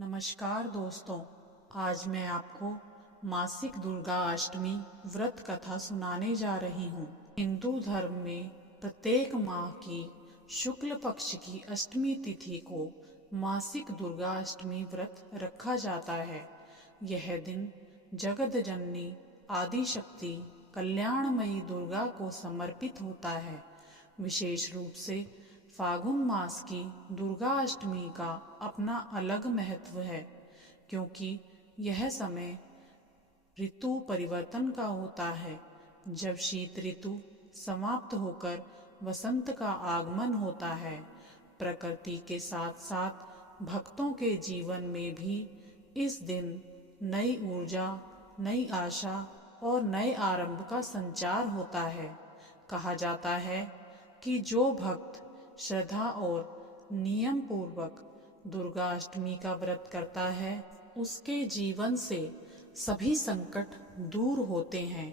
नमस्कार दोस्तों, आज मैं आपको मासिक दुर्गा अष्टमी व्रत कथा सुनाने जा रही हूँ। हिंदू धर्म में प्रत्येक माह की शुक्ल पक्ष की अष्टमी तिथि को मासिक दुर्गा अष्टमी व्रत रखा जाता है। यह दिन जगत जननी आदि शक्ति कल्याणमयी दुर्गा को समर्पित होता है। विशेष रूप से फागुन मास की दुर्गा अष्टमी का अपना अलग महत्व है, क्योंकि यह समय ऋतु परिवर्तन का होता है, जब शीत ऋतु समाप्त होकर वसंत का आगमन होता है। प्रकृति के साथ साथ भक्तों के जीवन में भी इस दिन नई ऊर्जा, नई आशा और नए आरंभ का संचार होता है। कहा जाता है कि जो भक्त श्रद्धा और नियम पूर्वक दुर्गा अष्टमी का व्रत करता है, उसके जीवन से सभी संकट दूर होते हैं,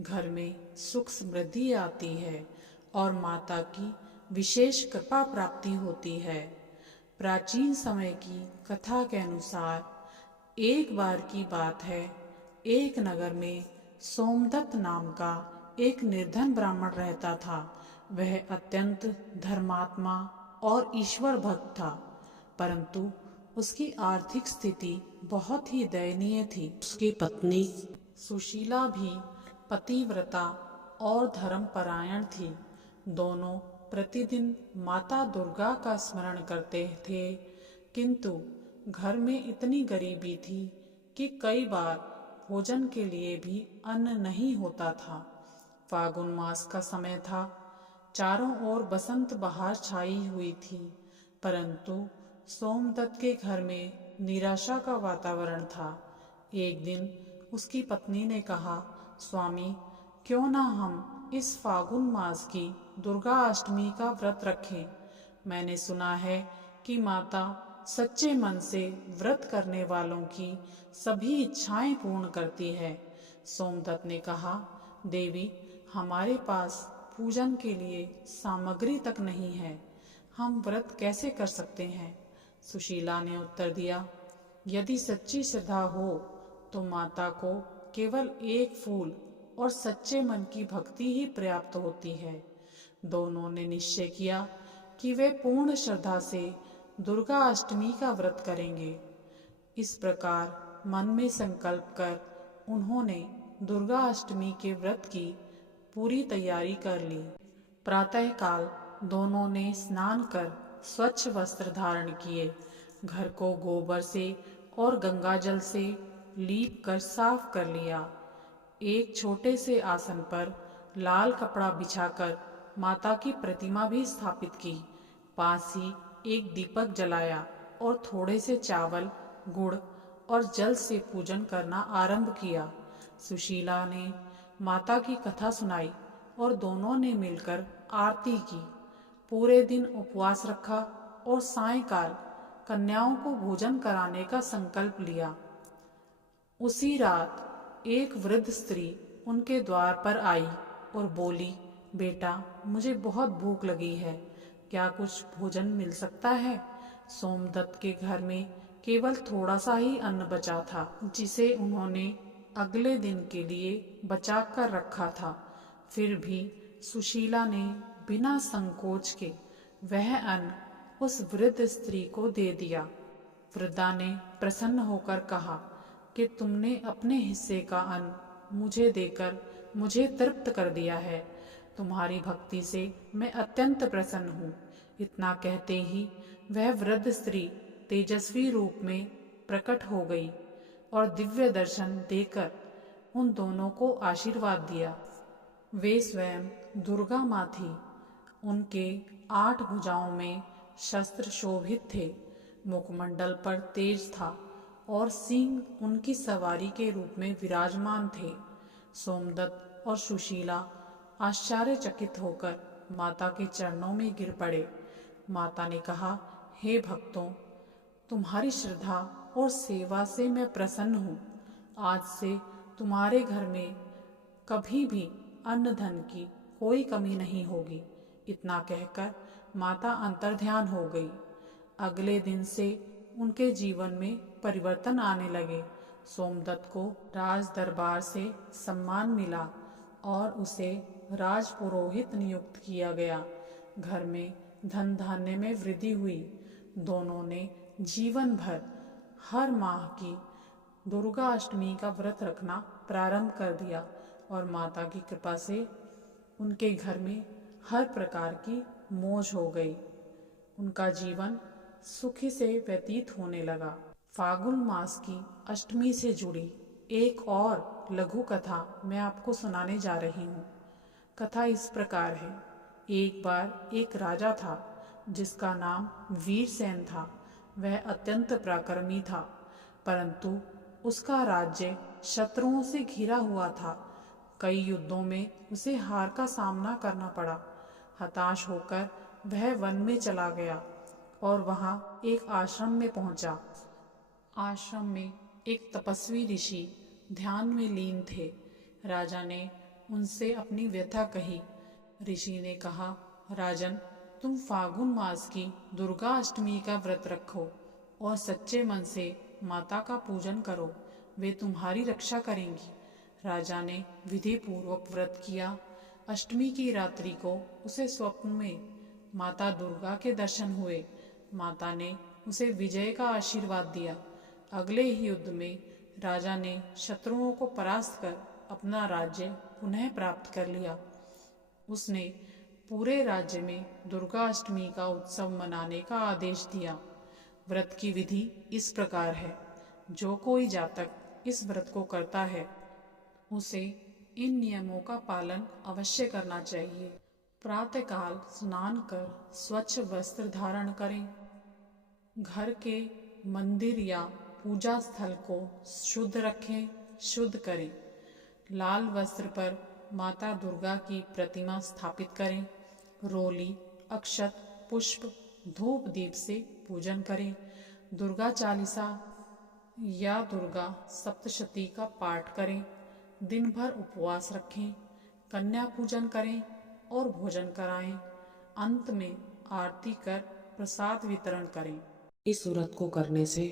घर में सुख समृद्धि आती है और माता की विशेष कृपा प्राप्ति होती है। प्राचीन समय की कथा के अनुसार एक बार की बात है, एक नगर में सोमदत्त नाम का एक निर्धन ब्राह्मण रहता था। वह अत्यंत धर्मात्मा और ईश्वर भक्त था, परंतु उसकी आर्थिक स्थिति बहुत ही दयनीय थी। उसकी पत्नी सुशीला भी पतिव्रता और धर्मपरायण थी। दोनों प्रतिदिन माता दुर्गा का स्मरण करते थे, किंतु घर में इतनी गरीबी थी कि कई बार भोजन के लिए भी अन्न नहीं होता था। फागुन मास का समय था, चारों ओर बसंत बहार छाई हुई थी, परंतु सोमदत्त के घर में निराशा का वातावरण था। एक दिन उसकी पत्नी ने कहा, स्वामी, क्यों ना हम इस फागुन मास की दुर्गा अष्टमी का व्रत रखें। मैंने सुना है कि माता सच्चे मन से व्रत करने वालों की सभी इच्छाएं पूर्ण करती है। सोमदत्त ने कहा, देवी, हमारे पास पूजन के लिए सामग्री तक नहीं है, हम व्रत कैसे कर सकते हैं। सुशीला ने उत्तर दिया, यदि सच्ची श्रद्धा हो तो माता को केवल एक फूल और सच्चे मन की भक्ति ही पर्याप्त होती है। दोनों ने निश्चय किया कि वे पूर्ण श्रद्धा से दुर्गा अष्टमी का व्रत करेंगे। इस प्रकार मन में संकल्प कर उन्होंने दुर्गा अष्टमी के व्रत की पूरी तैयारी कर ली। प्रातःकाल दोनों ने स्नान कर स्वच्छ वस्त्र धारण किए, घर को गोबर से और गंगा जल से लीप कर साफ कर लिया। एक छोटे से आसन पर लाल कपड़ा बिछाकर माता की प्रतिमा भी स्थापित की। पास ही एक दीपक जलाया और थोड़े से चावल, गुड़ और जल से पूजन करना आरंभ किया। सुशीला ने माता की कथा सुनाई और दोनों ने मिलकर आरती की। पूरे दिन उपवास रखा और सायंकाल कन्याओं को भोजन कराने का संकल्प लिया। उसी रात एक वृद्ध स्त्री उनके द्वार पर आई और बोली, बेटा, मुझे बहुत भूख लगी है, क्या कुछ भोजन मिल सकता है। सोमदत्त के घर में केवल थोड़ा सा ही अन्न बचा था, जिसे उन्होंने अगले दिन के लिए बचा कर रखा था। फिर भी सुशीला ने बिना संकोच के वह अन्न उस वृद्ध स्त्री को दे दिया। वृद्धा ने प्रसन्न होकर कहा कि तुमने अपने हिस्से का अन्न मुझे देकर मुझे तृप्त कर दिया है। तुम्हारी भक्ति से मैं अत्यंत प्रसन्न हूँ। इतना कहते ही वह वृद्ध स्त्री तेजस्वी रूप में प्रकट हो गई और दिव्य दर्शन देकर उन दोनों को आशीर्वाद दिया। वे स्वयं दुर्गा माँ थी। उनके 8 भुजाओं में शस्त्र शोभित थे, मुखमंडल पर तेज था और सींग उनकी सवारी के रूप में विराजमान थे। सोमदत्त और सुशीला आश्चर्यचकित होकर माता के चरणों में गिर पड़े। माता ने कहा, हे भक्तों, तुम्हारी श्रद्धा और सेवा से मैं प्रसन्न हूँ। आज से तुम्हारे घर में कभी भी अन्न धन की कोई कमी नहीं होगी। इतना कहकर माता अंतर्ध्यान हो गई। अगले दिन से उनके जीवन में परिवर्तन आने लगे। सोमदत्त को राज दरबार से सम्मान मिला और उसे राज पुरोहित नियुक्त किया गया। घर में धन धान्य में वृद्धि हुई। दोनों ने जीवन भर हर माह की दुर्गा अष्टमी का व्रत रखना प्रारंभ कर दिया और माता की कृपा से उनके घर में हर प्रकार की मौज हो गई। उनका जीवन सुखी से व्यतीत होने लगा। फागुन मास की अष्टमी से जुड़ी एक और लघु कथा मैं आपको सुनाने जा रही हूँ। कथा इस प्रकार है। एक बार एक राजा था जिसका नाम वीरसेन था। वह अत्यंत पराक्रमी था, परंतु उसका राज्य शत्रुओं से घिरा हुआ था। कई युद्धों में उसे हार का सामना करना पड़ा। हताश होकर वह वन में चला गया और वहां एक आश्रम में पहुंचा। आश्रम में एक तपस्वी ऋषि ध्यान में लीन थे। राजा ने उनसे अपनी व्यथा कही। ऋषि ने कहा, राजन, तुम फागुन मास की दुर्गा अष्टमी का व्रत रखो और सच्चे मन से माता का पूजन करो, वे तुम्हारी रक्षा करेंगी। राजा ने विधि पूर्वक व्रत किया। अष्टमी की रात्रि को उसे स्वप्न में माता दुर्गा के दर्शन हुए। माता ने उसे विजय का आशीर्वाद दिया। अगले ही युद्ध में राजा ने शत्रुओं को परास्त कर अपना राज्य पुनः प्राप्त कर लिया। उसने पूरे राज्य में दुर्गा अष्टमी का उत्सव मनाने का आदेश दिया। व्रत की विधि इस प्रकार है। जो कोई जातक इस व्रत को करता है उसे इन नियमों का पालन अवश्य करना चाहिए। प्रातःकाल स्नान कर स्वच्छ वस्त्र धारण करें। घर के मंदिर या पूजा स्थल को शुद्ध रखें, शुद्ध करें। लाल वस्त्र पर माता दुर्गा की प्रतिमा स्थापित करें। रोली, अक्षत, पुष्प, धूप दीप से पूजन करें। दुर्गा चालीसा या दुर्गा सप्तशती का पाठ करें। दिन भर उपवास रखें। कन्या पूजन करें और भोजन कराएं। अंत में आरती कर प्रसाद वितरण करें। इस व्रत को करने से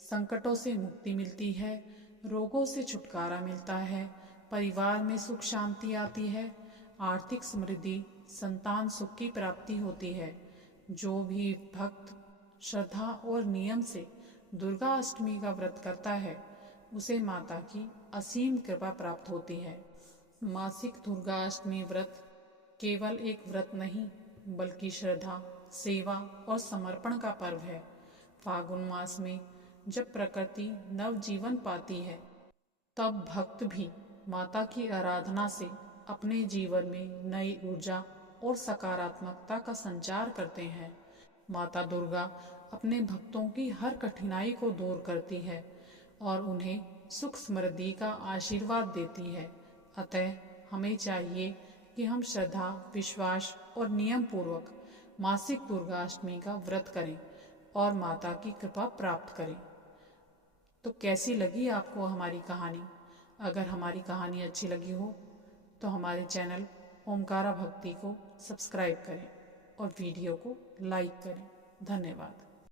संकटों से मुक्ति मिलती है, रोगों से छुटकारा मिलता है, परिवार में सुख शांति आती है, आर्थिक समृद्धि, संतान सुख की प्राप्ति होती है। जो भी भक्त श्रद्धा और नियम से दुर्गा अष्टमी का व्रत करता है उसे माता की असीम कृपा प्राप्त होती है। मासिक दुर्गा अष्टमी व्रत केवल एक व्रत नहीं बल्कि श्रद्धा, सेवा और समर्पण का पर्व है। फागुन मास में जब प्रकृति नवजीवन पाती है तब भक्त भी माता की आराधना से अपने जीवन में नई ऊर्जा और सकारात्मकता का संचार करते हैं। माता दुर्गा अपने भक्तों की हर कठिनाई को दूर करती है और उन्हें सुख समृद्धि का आशीर्वाद देती है। अतः हमें चाहिए कि हम श्रद्धा, विश्वास और नियम पूर्वक मासिक दुर्गा अष्टमी का व्रत करें और माता की कृपा प्राप्त करें। तो कैसी लगी आपको हमारी कहानी? अगर हमारी कहानी अच्छी लगी हो तो हमारे चैनल ओमकारा भक्ति को सब्सक्राइब करें और वीडियो को लाइक करें। धन्यवाद।